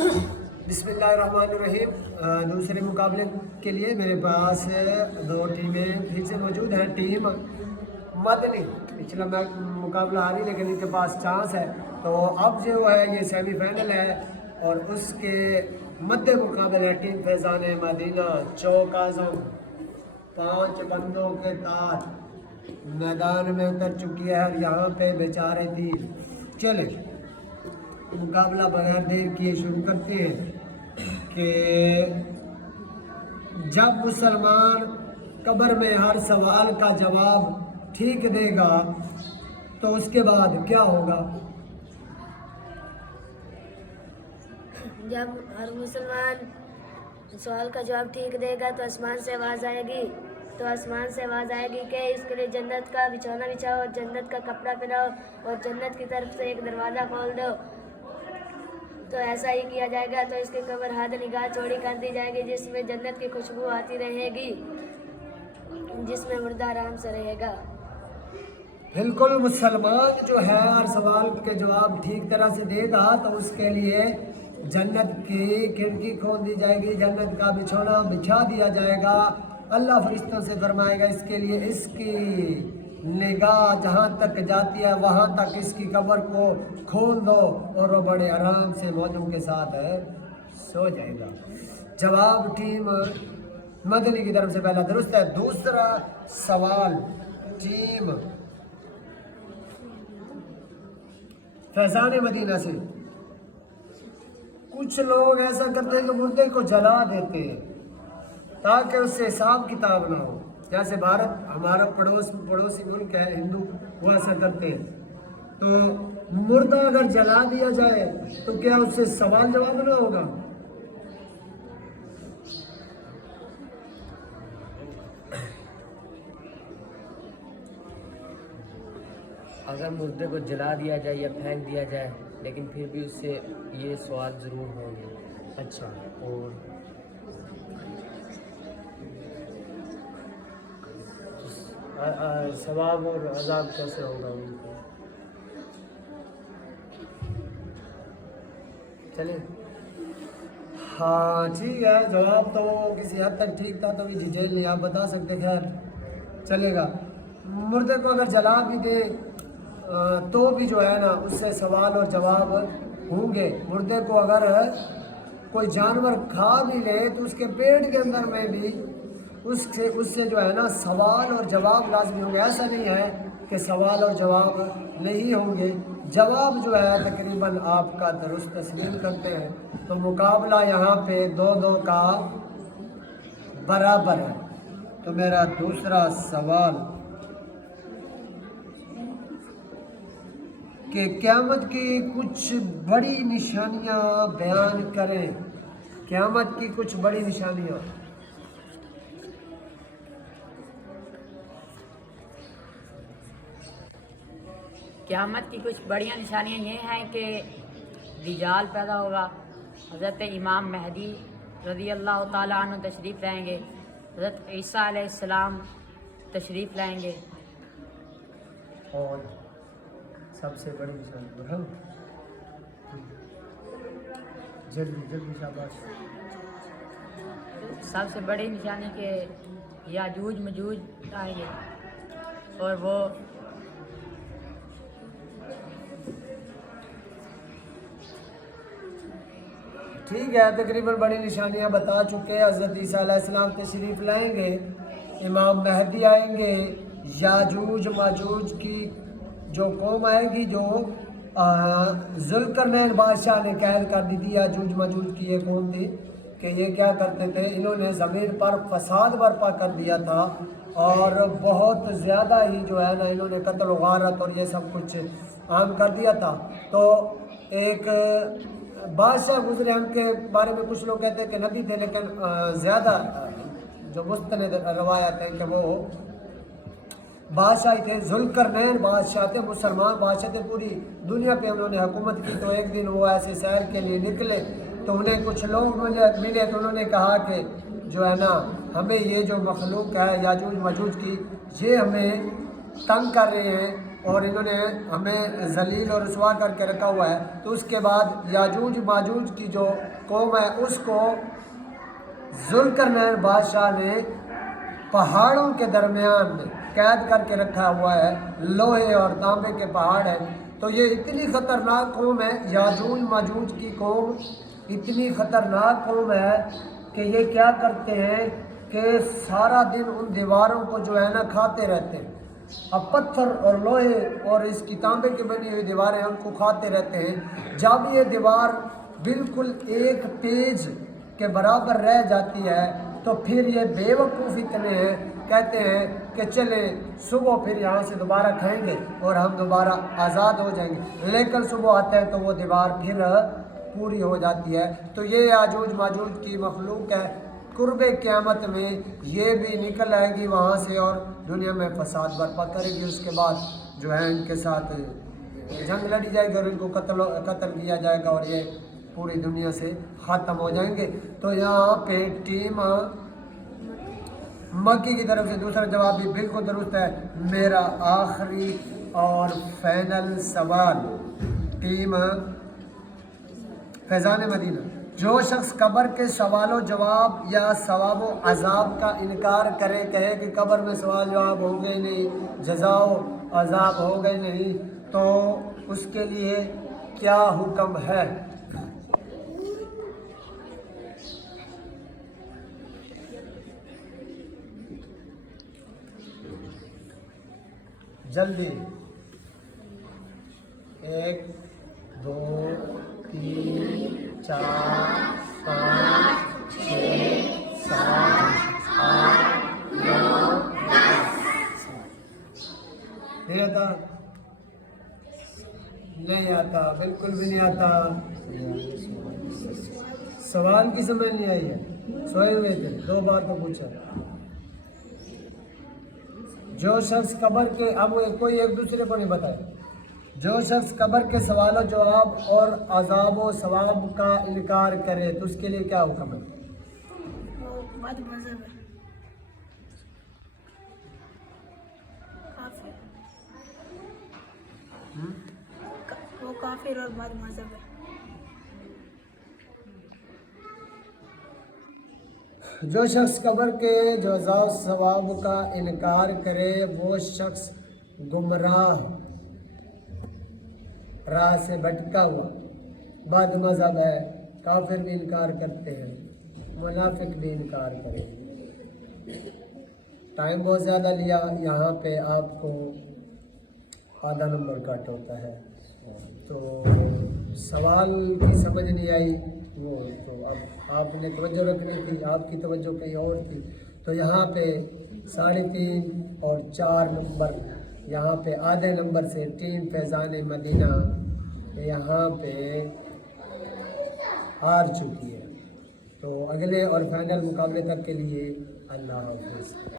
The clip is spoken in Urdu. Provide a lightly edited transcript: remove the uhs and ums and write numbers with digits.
بسم اللہ الرحمن الرحیم۔ دوسرے مقابلے کے لیے میرے پاس دو ٹیمیں پھر سے موجود ہیں۔ ٹیم مدنی پچھلا مقابلہ ہاری لیکن ان کے پاس چانس ہے، تو اب جو ہے یہ سیمی فائنل ہے اور اس کے مد مقابل ہے ٹیم فیضان مدینہ۔ چوک اعظم 5 بندوں کے ساتھ میدان میں اتر چکی ہے اور یہاں پہ بیچارے تھی۔ چلے مقابلہ بغیر دیر کیے شروع کرتے ہیں کہ جب مسلمان قبر میں ہر سوال کا جواب ٹھیک دے گا تو اس کے بعد کیا ہوگا؟ جب ہر مسلمان سوال کا جواب ٹھیک دے گا تو آسمان سے آواز آئے گی کہ اس کے لیے جنت کا بچھونا بچھاؤ اور جنت کا کپڑا پہناؤ اور جنت کی طرف سے ایک دروازہ کھول دو۔ تو ایسا ہی کیا جائے گا تو اس کی قبر حد نگاہ چوڑی کر دی جائے گی، جس میں جنت کی خوشبو آتی رہے گی، جس میں مردہ آرام سے رہے گا۔ بالکل، مسلمان جو ہے ہر سوال کے جواب ٹھیک طرح سے دے گا تو اس کے لیے جنت کی کھڑکی کھول دی جائے گی، جنت کا بچھونا بچھا دیا جائے گا۔ اللہ فرشتوں سے فرمائے گا اس کے لیے اس کی نگاہ جہاں تک جاتی ہے وہاں تک اس کی قبر کو کھول دو، اور وہ بڑے آرام سے موجوں کے ساتھ سو جائے گا۔ جواب ٹیم مدنی کی طرف سے پہلا درست ہے۔ دوسرا سوال ٹیم فیضان مدینہ سے۔ کچھ لوگ ایسا کرتے ہیں کہ مردے کو جلا دیتے ہیں تاکہ اس سے حساب کتاب نہ ہو، جیسے بھارت ہمارا پڑوسی ملک ہے ہندو، وہ ایسا کرتے ہیں۔ تو مردہ اگر جلا دیا جائے تو کیا اس سے سوال جواب نہ ہوگا؟ اگر مردے کو جلا دیا جائے یا پھینک دیا جائے لیکن پھر بھی اس سے یہ سوال ضرور ہوں گے۔ اچھا، اور ثواب اور عذاب کیسے ہوگا ان کو؟ چلیں، ہاں ٹھیک ہے، جواب تو کسی حد تک ٹھیک تھا تو بھی ڈیٹیل نہیں آپ بتا سکتے، خیر چلے گا۔ مردے کو اگر جلا بھی دے تو بھی جو ہے نا اس سے سوال اور جواب ہوں گے۔ مردے کو اگر کوئی جانور کھا بھی لے تو اس کے پیٹ کے اندر میں بھی اس سے جو ہے نا سوال اور جواب لازمی ہوں گے۔ ایسا نہیں ہے کہ سوال اور جواب نہیں ہوں گے، جواب جو ہے تقریباً آپ کا درست تسلیم کرتے ہیں۔ تو مقابلہ یہاں پہ 2-2 کا برابر ہے۔ تو میرا دوسرا سوال کہ قیامت کی کچھ بڑی نشانیاں بیان کریں۔ قیامت کی کچھ بڑی نشانیاں۔ قیامت کی کچھ بڑیاں نشانیاں یہ ہیں کہ دجال پیدا ہوگا، حضرت امام مہدی رضی اللہ تعالیٰ عنہ تشریف لائیں گے، حضرت عیسیٰ علیہ السلام تشریف لائیں گے۔ اور سب سے بڑی نشانی برہم، جلدی شاباش۔ سب سے بڑی نشانی کہ یاجوج مجوج آئیں گے اور وہ ٹھیک ہے، تقریباً بڑی نشانیاں بتا چکے۔ حضرت عیسیٰ علیہ السلام تشریف لائیں گے، امام مہدی آئیں گے، یاجوج ماجوج کی جو قوم آئے گی جو ذوالقرنین بادشاہ نے قید کر دی تھی، یاجوج ماجوج کی یہ قوم تھی کہ یہ کیا کرتے تھے، انہوں نے زمین پر فساد برپا کر دیا تھا اور بہت زیادہ ہی جو ہے نا انہوں نے قتل و غارت اور یہ سب کچھ عام کر دیا تھا۔ تو ایک بادشاہ گزرے، ان کے بارے میں کچھ لوگ کہتے ہیں کہ نبی تھے، لیکن زیادہ جو مستند روایت ہیں کہ وہ بادشاہ تھے، ذوالقرنین بادشاہ تھے، مسلمان بادشاہ تھے، پوری دنیا پہ انہوں نے حکومت کی۔ تو ایک دن وہ ایسے سیر کے لیے نکلے تو انہیں کچھ لوگ ملے تو انہوں نے کہا کہ جو ہے نا ہمیں یہ جو مخلوق ہے یاجوج ماجوج کی، یہ ہمیں تنگ کر رہے ہیں، اور انہوں نے ہمیں ذلیل اور رسوا کر کے رکھا ہوا ہے، تو اس کے بعد یاجوج ماجوج کی جو قوم ہے اس کو ذوالقرنین بادشاہ نے پہاڑوں کے درمیان میں قید کر کے رکھا ہوا ہے، لوہے اور تانبے کے پہاڑ ہیں۔ تو یہ اتنی خطرناک قوم ہے، یاجوج ماجوج کی قوم اتنی خطرناک قوم ہے کہ یہ کیا کرتے ہیں کہ سارا دن ان دیواروں کو جو ہے نا کھاتے رہتے ہیں۔ اب پتھر اور لوہے اور اس کی تانبے کی بنی ہوئی دیواریں ان کو کھاتے رہتے ہیں۔ جب یہ دیوار بالکل ایک پیج کے برابر رہ جاتی ہے تو پھر یہ بے وقوف اتنے ہیں، کہتے ہیں کہ چلیں صبح پھر یہاں سے دوبارہ کھائیں گے اور ہم دوبارہ آزاد ہو جائیں گے، لیکن صبح آتے ہیں تو وہ دیوار پھر پوری ہو جاتی ہے۔ تو یہ یاجوج ماجوج کی مخلوق ہے، قرب قیامت میں یہ بھی نکل آئے گی وہاں سے اور دنیا میں فساد برپا کرے گی۔ اس کے بعد جو ہے ان کے ساتھ جنگ لڑی جائے گی اور ان کو قتل کیا جائے گا اور یہ پوری دنیا سے ختم ہو جائیں گے۔ تو یہاں پہ ٹیم مکی کی طرف سے دوسرا جواب بھی بالکل درست ہے۔ میرا آخری اور فائنل سوال ٹیم فیضان مدینہ، جو شخص قبر کے سوال و جواب یا ثواب و عذاب کا انکار کرے، کہے کہ قبر میں سوال جواب ہوں گے نہیں، جزا و عذاب ہوں گے نہیں، تو اس کے لیے کیا حکم ہے؟ جلدی 1 2 3 4 5 6 7 8 9 نہیں آتا؟ نہیں آتا، بالکل بھی نہیں آتا۔ سوال کی سمجھ نہیں آئی ہے، سوئے ہوئے تھے، 2 بار تو پوچھا۔ جو شخص قبر کے، اب کوئی ایک دوسرے کو نہیں بتائے، جو شخص قبر کے سوال و جواب اور عذاب و ثواب کا انکار کرے تو اس کے لیے کیا حکم ہے؟ وہ بد مذہب ہے، کافر، وہ کافر اور بد مذہب ہے۔ جو شخص قبر کے جو عذاب ثواب کا انکار کرے وہ شخص گمراہ، راہ سے بھٹکا ہوا، بد مذہب ہے، کافر بھی انکار کرتے ہیں، منافق بھی انکار کرے۔ ٹائم بہت زیادہ لیا، یہاں پہ آپ کو آدھا نمبر کٹ ہوتا ہے۔ تو سوال کی سمجھ نہیں آئی وہ تو اب آپ نے توجہ رکھنی تھی، آپ کی توجہ کہیں اور تھی۔ تو یہاں پہ 3.5 اور 4 نمبر، یہاں پہ آدھے نمبر سے ٹیم فیضان مدینہ یہاں پہ ہار چکی ہے۔ تو اگلے اور فائنل مقابلے تک کے لیے اللہ حافظ۔